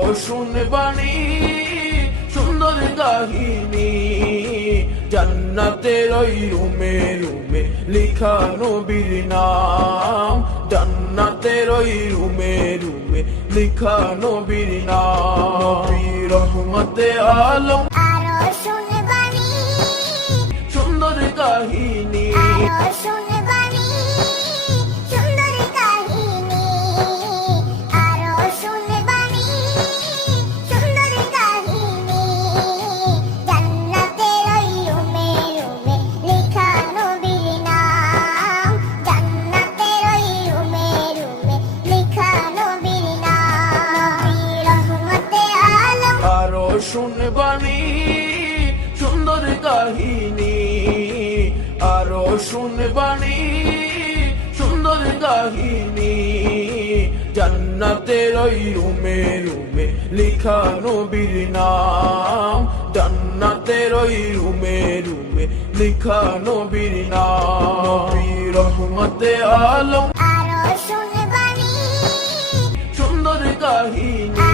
আরো শুনবানি সুন্দর কাহিনী, জান্নাতের ওই রুমে রুমে লিখা নবীর নাম, জান্নাতের ওই রুমে রুমে লিখা নবীর নাম। নবী রহমতে আলম আরো শুনবানি সুন্দর কাহিনী, আরো শুনবানি সুন্দর কাহিনী, আরো শুনবানি সুন্দর কাহিনী, জান্নাতের ওই রুমে রুমে লেখা নবীর নাম, জান্নাতের ওই রুমে রুমে লেখা নবীর নাম। নবী রহমতে আলম আরো শুনবানি সুন্দর কাহিনী, আরো শুনবানি সুন্দর কাহিনী, জান্নাতের ওই রুমে রুমে লিখা নবীর নাম, জান্নাতের ওই রুমে রুমে লিখা নবীর নাম। নবী রহমতে আলম আরো শুনবানি সুন্দর কাহিনী,